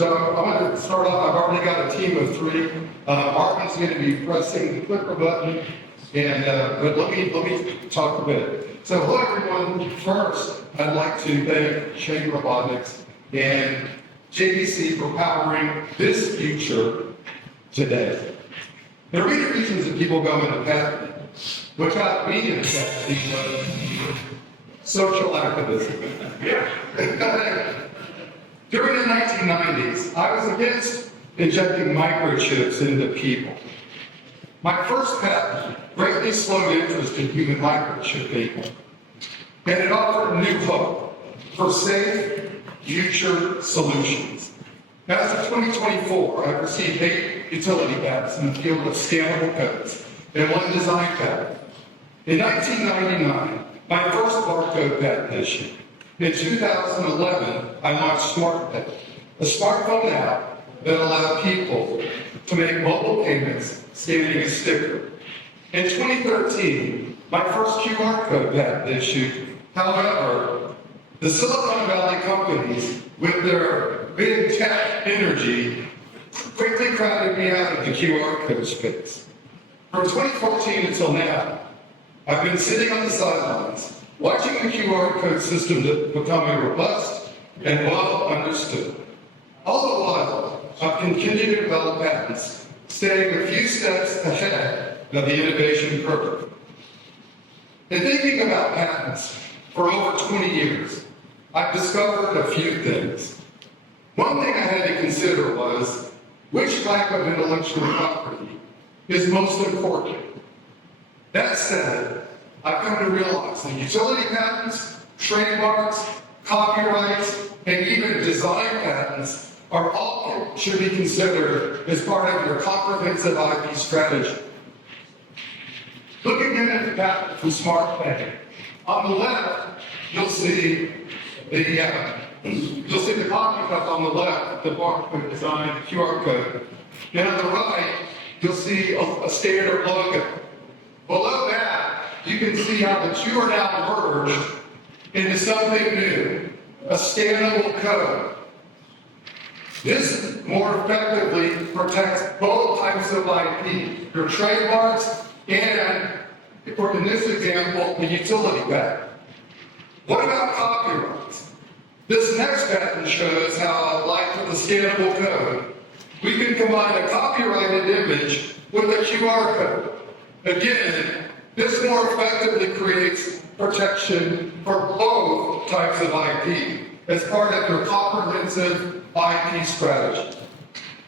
So I'm going to start off. I've already got a team of 3. Marvin's going to be pressing the clicker button, and but let me talk a bit. So hello everyone. First, I'd like to thank Shane Robotics and JVC for powering this future today. There are many reasons that people go into patenting. What got me into patenting was social activism. During the 1990s, I was against injecting microchips into people. My first patent greatly slowed interest in human microchip people, and it offered new hope for safe, future solutions. As of 2024, I've received 8 utility patents in the field of scalable codes and 1 design patent. In 1999, my first barcode patent issued. In 2011, I launched SmartPay, a smartphone app that allowed people to make mobile payments scanning a sticker. In 2013, my first QR code patent issued. However, the Silicon Valley companies, with their big tech energy, quickly crowded me out of the QR code space. From 2014 until now, I've been sitting on the sidelines, watching the QR code system becoming robust and well understood. All the while, I've continued to develop patents, staying a few steps ahead of the innovation curve. In thinking about patents for over 20 years, I've discovered a few things. One thing I had to consider was, which type of intellectual property is most important? That said, I've come to realize that utility patents, trademarks, copyrights, and even design patents are all should be considered as part of your comprehensive IP strategy. Looking at the patent from SmartPay, on the left, you'll see the copy cup on the left, the barcode design, the QR code. And on the right, you'll see a standard logo. Below that, you can see how the two are now merged into something new, a scannable code. This more effectively protects both types of IP, your trademarks and, in this example, the utility patent. What about copyrights? This next patent shows how, like with the scannable code, we can combine a copyrighted image with a QR code. Again, this more effectively creates protection for both types of IP as part of your comprehensive IP strategy.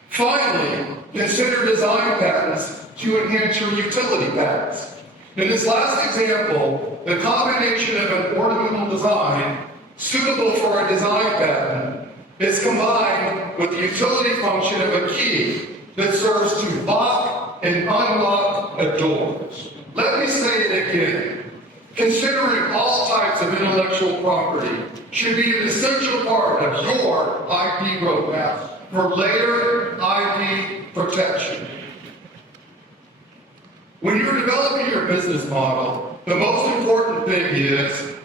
Finally, consider design patents to enhance your utility patents. In this last example, the combination of an ornamental design suitable for a design patent is combined with the utility function of a key that serves to lock and unlock a door. Let me say it again. Considering all types of intellectual property should be an essential part of your IP roadmap for later IP protection. When you're developing your business model, the most important thing is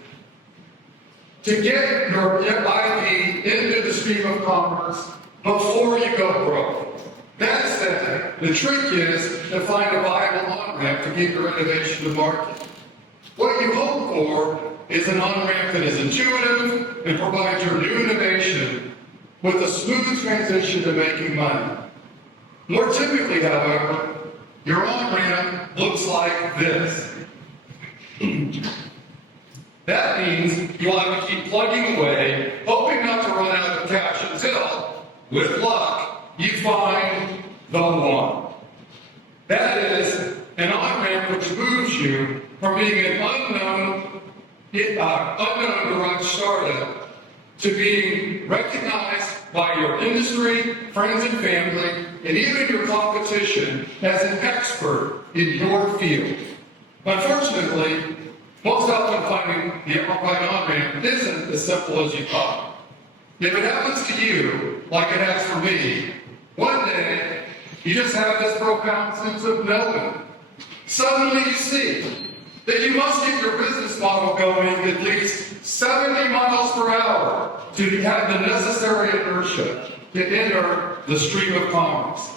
to get your IP into the stream of commerce before you go broke. That said, the trick is to find a viable on-ramp to get your innovation to market. What you hope for is an on-ramp that is intuitive and provides your new innovation with a smooth transition to making money. More typically, however, your on-ramp looks like this. That means you'll have to keep plugging away, hoping not to run out of cash until, with luck, you find the one. That is an on-ramp which moves you from being an unknown garage startup to being recognized by your industry, friends and family, and even your competition as an expert in your field. Unfortunately, most often finding the right on-ramp isn't as simple as you thought. If it happens to you, like it has for me, one day you just have this profound sense of knowing. Suddenly you see that you must get your business model going at least 70 miles per hour to have the necessary inertia to enter the stream of commerce.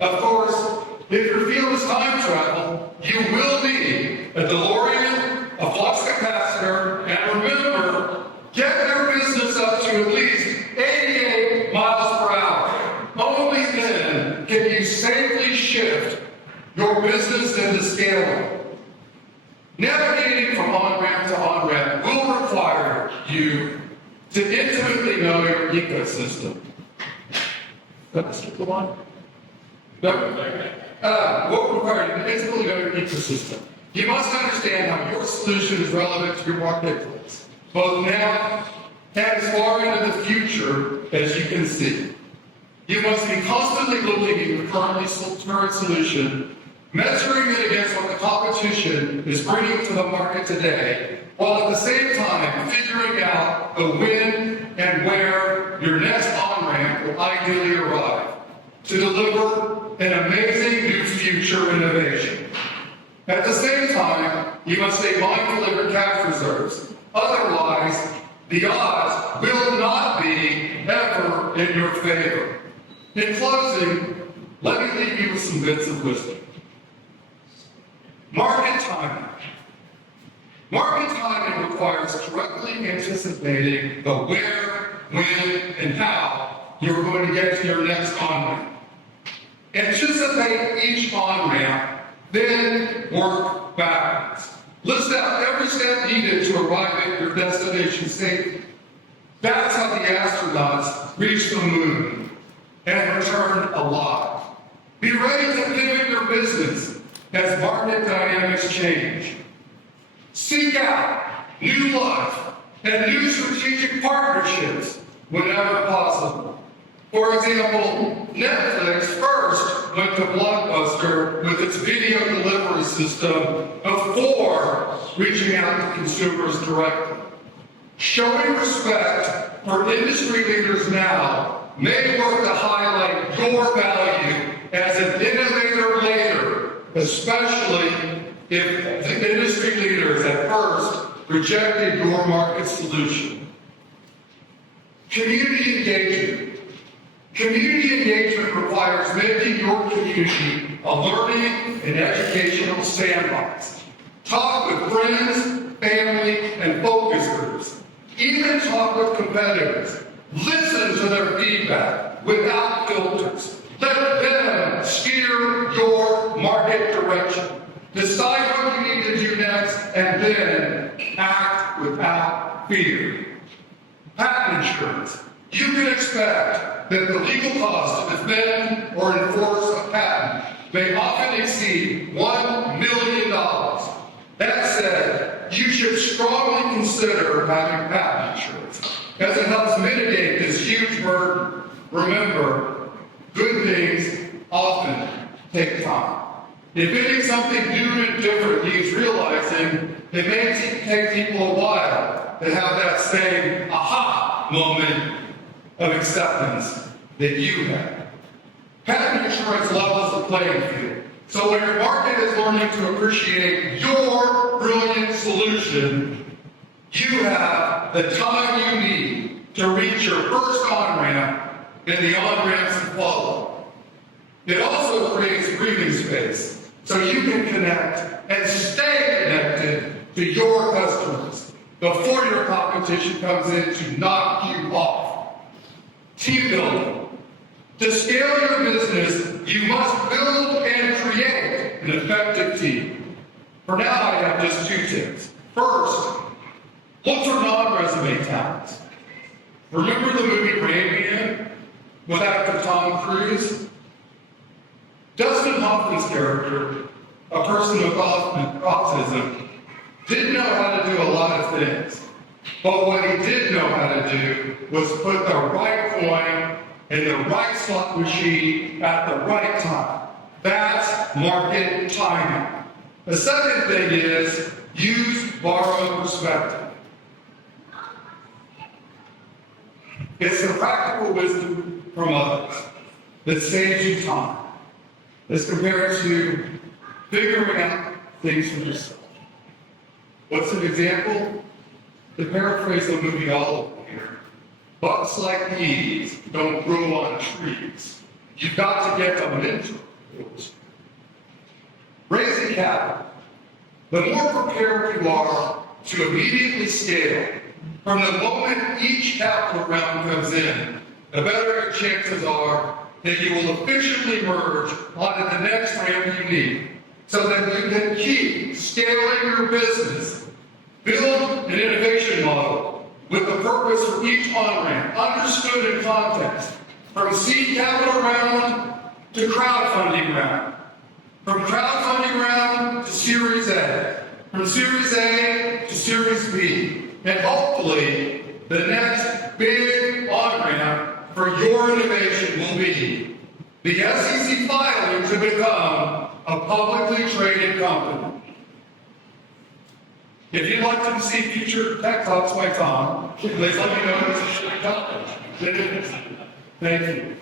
Of course, if your field is time travel, you will need a DeLorean, a flux capacitor, and remember, get your business up to at least 88 miles per hour. Only then can you safely shift your business into scaling. Navigating from on-ramp to on-ramp will require you to intimately know your ecosystem. Did I skip the one? No. What will require you to intimately know your ecosystem? You must understand how your solution is relevant to your marketplace, both now and as far into the future as you can see. You must be constantly looking at your current solution, measuring it against what the competition is bringing to the market today, while at the same time figuring out the when and where your next on-ramp will ideally arrive to deliver an amazing new future innovation. At the same time, you must stay mindful of your cash reserves. Otherwise, the odds will not be ever in your favor. In closing, let me leave you with some bits of wisdom. Market timing. Market timing requires correctly anticipating the where, when, and how you're going to get to your next on-ramp. Anticipate each on-ramp, then work backwards. List out every step needed to arrive at your destination safely. That's how the astronauts reach the moon and return alive. Be ready to pivot your business as market dynamics change. Seek out new life and new strategic partnerships whenever possible. For example, Netflix first went to Blockbuster with its video delivery system before reaching out to consumers directly. Showing respect for industry leaders now may work to highlight your value as an innovator later, especially if the industry leaders at first rejected your market solution. Community engagement. Community engagement requires making your community a learning and educational sandbox. Talk with friends, family, and focus groups. Even talk with competitors. Listen to their feedback without filters. Let them steer your market direction. Decide what you need to do next, and then act without fear. Patent insurance. You can expect that the legal cost to defend or enforce a patent may often exceed $1 million. That said, you should strongly consider having patent insurance, as it helps mitigate this huge burden. Remember, good things often take time. If getting something new and different needs realizing, it may take people a while to have that same aha moment of acceptance that you have. Patent insurance levels the playing field. So when your market is learning to appreciate your brilliant solution, you have the time you need to reach your first on-ramp and the on-ramps that follow. It also creates breathing space so you can connect and stay connected to your customers before your competition comes in to knock you off. Team building. To scale your business, you must build and create an effective team. For now, I have just 2 tips. First, look for non-resume talent. Remember the movie Rain Man with actor Tom Cruise? Dustin Hoffman's character, a person with autism, didn't know how to do a lot of things. But what he did know how to do was put the right coin in the right slot machine at the right time. That's market timing. The second thing is use borrowed perspective. It's the practical wisdom from others that saves you time as compared to figuring out things for yourself. What's an example? To paraphrase the movie All Over here, Bucks like these don't grow on trees. You've got to get them into it. Raising capital. The more prepared you are to immediately scale, from the moment each capital round comes in, the better your chances are that you will efficiently merge onto the next ramp you need, so that you can keep scaling your business. Build an innovation model with the purpose for each on-ramp, understood in context, from seed capital round to crowdfunding round, from crowdfunding round to Series A, from Series A to Series B, and hopefully the next big on-ramp for your innovation will be the SEC filing to become a publicly traded company. If you'd like to see future tech talks by Tom, please let me know if this is accomplished. Thank you.